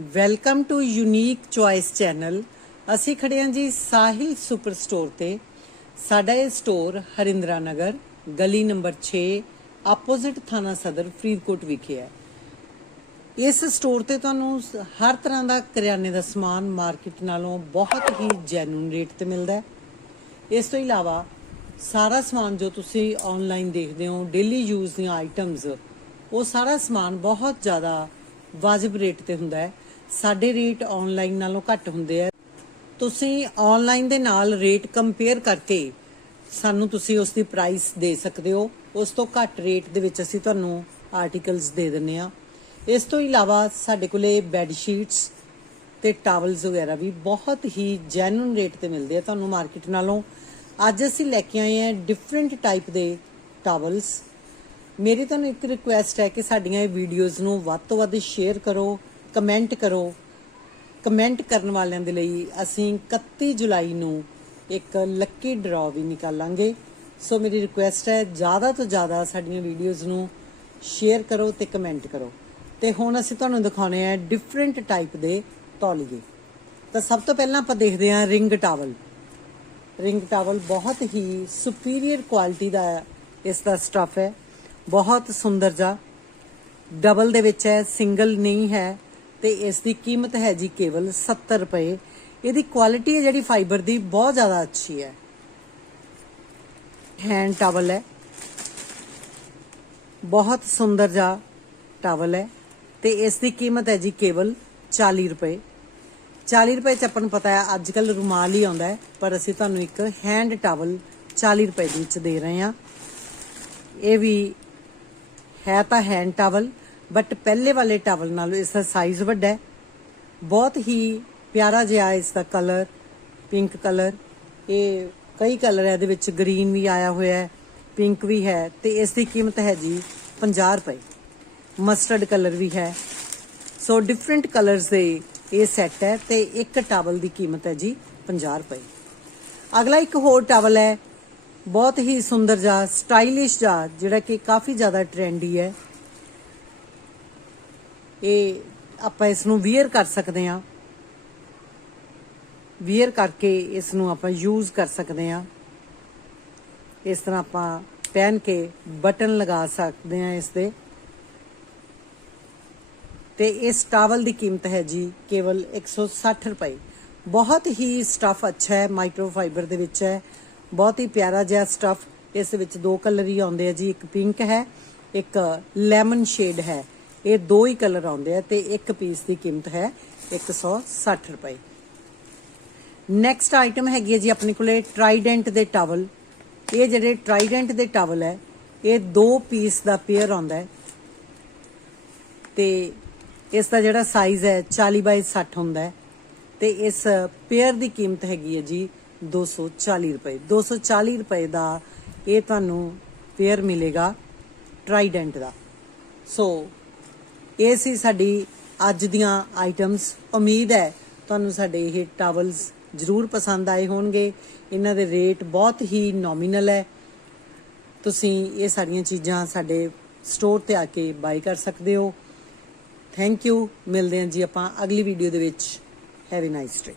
Welcome to unique choice channel. ਅਸੀਂ ਖੜੇ ਹਾਂ ਜੀ ਸਾਹਿਲ ਸੁਪਰ ਸਟੋਰ ਤੇ। ਸਾਡਾ ਇਹ ਸਟੋਰ ਹਰਿੰਦਰਾ ਨਗਰ, ਗਲੀ ਨੰਬਰ 6 ਆਪੋਜ਼ਿਟ ਥਾਣਾ ਸਦਰ, ਫਰੀਦਕੋਟ ਵਿਖੇ ਹੈ। ਇਸ ਸਟੋਰ ਤੇ ਤੁਹਾਨੂੰ ਹਰ ਤਰ੍ਹਾਂ ਦਾ ਕਰਿਆਨੇ ਦਾ ਸਮਾਨ ਮਾਰਕੀਟ ਨਾਲੋਂ ਬਹੁਤ ਹੀ ਜੈਨੂਨ ਰੇਟ ਤੇ ਮਿਲਦਾ ਹੈ। ਇਸ ਤੋਂ ਇਲਾਵਾ ਸਾਰਾ ਸਮਾਨ ਜੋ ਤੁਸੀਂ ਆਨਲਾਈਨ ਦੇਖਦੇ ਹੋ ਡੇਲੀ ਯੂਜ਼ ਦੀਆਂ ਆਈਟਮਸ ਉਹ ਸਾਰਾ ਸਮਾਨ ਬਹੁਤ ਜ਼ਿਆਦਾ ਵਾਜਬ ਰੇਟ ਤੇ ਹੁੰਦਾ ਹੈ। ਸਾਡੇ ਰੇਟ ਆਨਲਾਈਨ ਨਾਲੋਂ ਘੱਟ ਹੁੰਦੇ ਆ। ਤੁਸੀਂ ਆਨਲਾਈਨ ਦੇ ਨਾਲ ਰੇਟ ਕੰਪੇਅਰ ਕਰਕੇ ਸਾਨੂੰ ਤੁਸੀਂ ਉਸ ਦੀ ਪ੍ਰਾਈਸ ਦੇ ਸਕਦੇ ਹੋ। ਉਸ ਤੋਂ ਘੱਟ ਰੇਟ ਦੇ ਵਿੱਚ ਅਸੀਂ ਤੁਹਾਨੂੰ ਆਰਟੀਕਲਸ ਦੇ ਦਿੰਨੇ ਆ ਇਸ ਤੋਂ ਇਲਾਵਾ ਸਾਡੇ ਕੋਲੇ ਬੈੱਡ ਸ਼ੀਟਸ ਤੇ ਟਾਵਲਸ ਵਗੈਰਾ ਵੀ ਬਹੁਤ ਹੀ ਜੈਨੂਨ ਰੇਟ ਤੇ ਮਿਲਦੇ ਆ ਤੁਹਾਨੂੰ ਮਾਰਕੀਟ ਨਾਲੋਂ। ਅੱਜ ਅਸੀਂ ਲੈ ਕੇ ਆਏ ਹਾਂ ਡਿਫਰੈਂਟ ਟਾਈਪ ਦੇ ਟਾਵਲਸ ਮੇਰੀ ਤੁਹਾਨੂੰ ਇੱਕ ਰਿਕੁਐਸਟ ਹੈ ਕਿ ਸਾਡੀਆਂ ਇਹ ਵੀਡੀਓਜ਼ ਨੂੰ ਵੱਧ ਤੋਂ ਵੱਧ ਸ਼ੇਅਰ ਕਰੋ। ਕਮੈਂਟ ਕਰੋ। ਕਮੈਂਟ ਕਰਨ ਵਾਲਿਆਂ ਦੇ ਲਈ ਅਸੀਂ 31 ਜੁਲਾਈ ਨੂੰ ਇੱਕ ਲੱਕੀ ਡਰਾ ਵੀ ਨਿਕਾਲਾਂਗੇ। ਸੋ ਮੇਰੀ ਰਿਕੁਐਸਟ ਹੈ, ਜ਼ਿਆਦਾ ਤੋਂ ਜ਼ਿਆਦਾ ਸਾਡੀਆਂ ਵੀਡੀਓਜ਼ ਨੂੰ ਸ਼ੇਅਰ ਕਰੋ ਤੇ ਕਮੈਂਟ ਕਰੋ। ਤੇ ਹੁਣ ਅਸੀਂ ਤੁਹਾਨੂੰ ਦਿਖਾਉਣੇ ਆ ਡਿਫਰੈਂਟ ਟਾਈਪ ਦੇ ਤੌਲੀਏ। ਤਾਂ ਸਭ ਤੋਂ ਪਹਿਲਾਂ ਆਪਾਂ ਦੇਖਦੇ ਹਾਂ ਰਿੰਗ ਟਾਵਲ ਰਿੰਗ ਟਾਵਲ ਬਹੁਤ ਹੀ ਸੁਪੀਰੀਅਰ ਕੁਆਲਿਟੀ ਦਾ ਇਸ ਦਾ ਸਟਫ ਹੈ। ਬਹੁਤ ਸੁੰਦਰ ਜਾ ਡਬਲ ਦੇ ਵਿੱਚ ਹੈ ਸਿੰਗਲ ਨਹੀਂ ਹੈ। ਤੇ ਇਸ ਦੀ ਕੀਮਤ ਹੈ ਜੀ ਕੇਵਲ 70 ਰੁਪਏ। ਇਹਦੀ ਕੁਆਲਿਟੀ ਹੈ ਜਿਹੜੀ ਫਾਈਬਰ ਦੀ ਬਹੁਤ ਜ਼ਿਆਦਾ ਅੱਛੀ ਹੈ। ਹੈਂਡ ਟਾਵਲ ਹੈ। ਬਹੁਤ ਸੁੰਦਰ ਜਾ ਟਾਵਲ ਹੈ। ਤੇ ਇਸ ਦੀ ਕੀਮਤ ਹੈ ਜੀ ਕੇਵਲ 40 ਰੁਪਏ। 40 ਰੁਪਏ ਚ ਆਪਾਂ ਨੂੰ ਪਤਾ ਹੈ ਅੱਜ ਕੱਲ ਰੁਮਾਲ ਹੀ ਆਉਂਦਾ ਹੈ, ਪਰ ਅਸੀਂ ਤੁਹਾਨੂੰ ਇੱਕ ਹੈਂਡ ਟਾਵਲ 40 ਰੁਪਏ ਦੇ ਵਿੱਚ ਦੇ ਰਹੇ ਹਾਂ। ਇਹ ਵੀ ਹੈ ਤਾਂ ਹੈਂਡ ਟਾਵਲ ਬਟ ਪਹਿਲੇ ਵਾਲੇ ਟਾਵਲ ਨਾਲੋਂ ਇਸ ਦਾ ਸਾਈਜ਼ ਵੱਡਾ ਹੈ। ਬਹੁਤ ਹੀ ਪਿਆਰਾ ਜਿਹਾ ਇਸ ਦਾ ਕਲਰ ਪਿੰਕ ਕਲਰ ਇਹ ਕਈ ਕਲਰ ਹੈ, ਇਹਦੇ ਵਿੱਚ ਗ੍ਰੀਨ ਵੀ ਆਇਆ ਹੋਇਆ ਹੈ ਪਿੰਕ ਵੀ ਹੈ ਤੇ ਇਸ ਦੀ ਕੀਮਤ ਹੈ ਜੀ 50 ਰੁਪਏ। ਮਸਟਰਡ ਕਲਰ ਵੀ ਹੈ। ਸੋ ਡਿਫਰੈਂਟ ਕਲਰਸ ਦੇ ਇਹ ਸੈੱਟ ਹੈ ਤੇ ਇੱਕ ਟਾਵਲ ਦੀ ਕੀਮਤ ਹੈ ਜੀ 50 ਰੁਪਏ। ਅਗਲਾ ਇੱਕ ਹੋਰ ਟਾਵਲ ਹੈ। ਬਹੁਤ ਹੀ ਸੁੰਦਰ ਜਿਹਾ ਸਟਾਈਲਿਸ਼ ਜਿਹਾ, ਜਿਹੜਾ ਕਿ ਕਾਫੀ ਜ਼ਿਆਦਾ ਟ੍ਰੈਂਡੀ ਹੈ। ਇਹ ਆਪਾਂ ਇਸ ਨੂੰ ਵੀਅਰ ਕਰ ਸਕਦੇ ਹਾਂ। ਵੀਅਰ ਕਰਕੇ ਇਸ ਨੂੰ ਆਪਾਂ ਯੂਜ਼ ਕਰ ਸਕਦੇ ਹਾਂ। ਇਸ ਤਰ੍ਹਾਂ ਆਪਾਂ ਪਹਿਨ ਕੇ ਬਟਨ ਲਗਾ ਸਕਦੇ ਹਾਂ ਇਸ ਦੇ ਤੇ ਇਸ ਟਾਵਲ ਦੀ ਕੀਮਤ ਹੈ ਜੀ ਕੇਵਲ 160 ਰੁਪਏ। ਬਹੁਤ ਹੀ ਸਟਫ ਅੱਛਾ ਹੈ ਮਾਈਕਰੋਫਾਈਬਰ ਦੇ ਵਿੱਚ ਹੈ। ਬਹੁਤ ਹੀ ਪਿਆਰਾ ਜਿਹਾ ਸਟਫ ਇਸ ਵਿੱਚ ਦੋ ਕਲਰ ਹੀ ਆਉਂਦੇ ਆ ਜੀ, ਇੱਕ ਪਿੰਕ ਹੈ, ਇੱਕ ਲੈਮਨ ਸ਼ੇਡ ਹੈ। ਇਹ ਦੋ ਹੀ ਕਲਰ ਆਉਂਦੇ ਆ ਤੇ ਇੱਕ ਪੀਸ ਦੀ ਕੀਮਤ ਹੈ 160 ਰੁਪਏ। ਨੈਕਸਟ ਆਈਟਮ ਹੈਗੀ ਹੈ ਜੀ ਆਪਣੇ ਕੋਲੇ ਟਰਾਈਡੈਂਟ ਦੇ ਟਾਵਲ ਇਹ ਜਿਹੜੇ ਟਰਾਈਡੈਂਟ ਦੇ ਟਾਵਲ ਹੈ, ਇਹ ਦੋ ਪੀਸ ਦਾ ਪੇਅਰ ਆਉਂਦਾ ਹੈ। ਤੇ ਇਸ ਦਾ ਜਿਹੜਾ ਸਾਈਜ਼ ਹੈ 40 ਬਾਈ 60 ਹੁੰਦਾ ਹੈ। ਤੇ ਇਸ ਪੇਅਰ ਦੀ ਕੀਮਤ ਹੈਗੀ ਹੈ ਜੀ 240 ਰੁਪਏ। 240 ਰੁਪਏ ਦਾ ਇਹ ਤੁਹਾਨੂੰ ਪੇਅਰ ਮਿਲੇਗਾ ਟਰਾਈਡੈਂਟ ਦਾ। ਸੋ ਇਹ ਸੀ ਸਾਡੀ ਅੱਜ ਦੀਆਂ ਆਈਟਮਸ ਉਮੀਦ ਹੈ ਤੁਹਾਨੂੰ ਸਾਡੇ ਇਹ ਟਾਵਲਸ ਜ਼ਰੂਰ ਪਸੰਦ ਆਏ ਹੋਣਗੇ। ਇਹਨਾਂ ਦੇ ਰੇਟ ਬਹੁਤ ਹੀ ਨੋਮੀਨਲ ਹੈ। ਤੁਸੀਂ ਇਹ ਸਾਰੀਆਂ ਚੀਜ਼ਾਂ ਸਾਡੇ ਸਟੋਰ ਤੇ ਆ ਕੇ ਬਾਈ ਕਰ ਸਕਦੇ ਹੋ। ਥੈਂਕ ਯੂ ਮਿਲਦੇ ਹਾਂ ਜੀ ਆਪਾਂ ਅਗਲੀ ਵੀਡੀਓ ਦੇ ਵਿੱਚ। Have a nice day